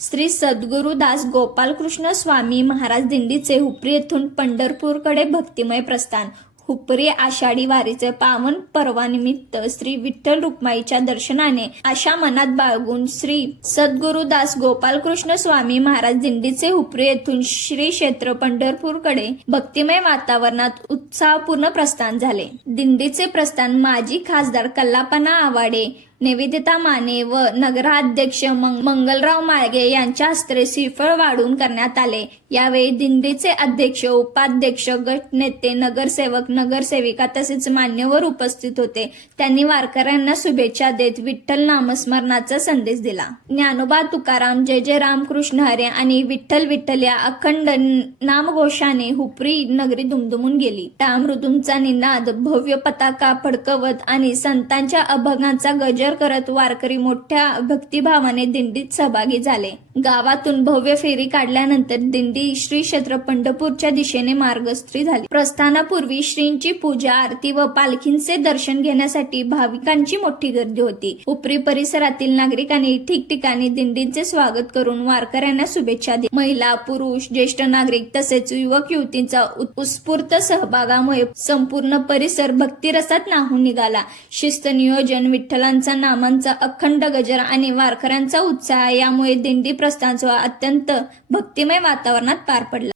श्री सद्गुरुदास गोपालकृष्ण स्वामी महाराज दिंडीचे हुपरी येथून पंढरपूरकडे भक्तिमय प्रस्थान. हुपरी आषाढी वारीचे पावन पर्वानिमित्त श्री विठ्ठल रुक्माईच्या दर्शनाने आशा मनात बाळगून श्री सद्गुरुदास गोपालकृष्ण स्वामी महाराज दिंडीचे हुपरी येथून श्री क्षेत्र पंढरपूरकडे भक्तिमय वातावरणात उत्साहपूर्ण प्रस्थान झाले. दिंडीचे प्रस्थान माजी खासदार कल्लापना आवाडे, निवेदिता माने व नगराध्यक्ष मंगलराव माळगे यांच्या हस्ते श्रीफळ वाढून करण्यात आले. यावेळी दिंडीचे अध्यक्ष, उपाध्यक्ष, गट नेते, नगरसेवक, नगरसेविका तसेच मान्यवर उपस्थित होते. त्यांनी वारकऱ्यांना शुभेच्छा देत विठ्ठल नामस्मरणाचा संदेश दिला. ज्ञानोबा तुकाराम, जय जय रामकृष्ण हरे आणि विठ्ठल विठ्ठल या अखंड नामघोषाने हुपरी नगरी दुमदुमून गेली. टामृदुमचा निनाद, भव्य पताका फडकवत आणि संतांच्या अभंगांचा गजर करत वारकरी मोठ्या भक्तिभावाने दिंडीत सहभागी झाले. गावातून भव्य फेरी काढल्यानंतर दिंडी श्री क्षेत्र पंढरपूरच्या दिशेने मार्गस्त्री झाली. प्रस्थानापूर्वी श्रींची पूजा, आरती व पालखींचे दर्शन घेण्यासाठी भाविकांची मोठी गर्दी होती. उपरी परिसरातील नागरिकांनी ठिकठिकाणी दिंडीचे स्वागत करून वारकऱ्यांना शुभेच्छा दिल्या. महिला, पुरुष, ज्येष्ठ नागरिक तसेच युवक युवतींचा उत्स्फूर्त सहभागामुळे संपूर्ण परिसर भक्तिरसात न्हाऊन निघाला. शिस्त, नियोजन, विठ्ठलांचा नामांचा अखंड गजर आणि वारकऱ्यांचा उत्साह यामुळे दिंडी प्रस्थान सोहळा अत्यंत भक्तिमय वातावरणात पार पडला.